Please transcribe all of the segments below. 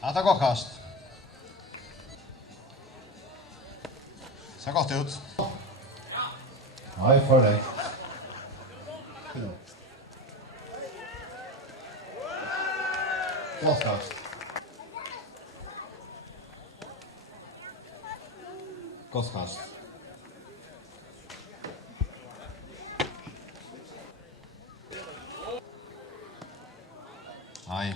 Det godt kast. Ser godt ut. Nei, for deg. Godt kast. Godt kast. Nei.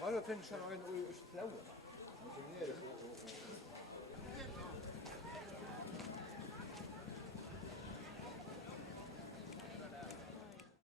Har du finnet seg en og blaue?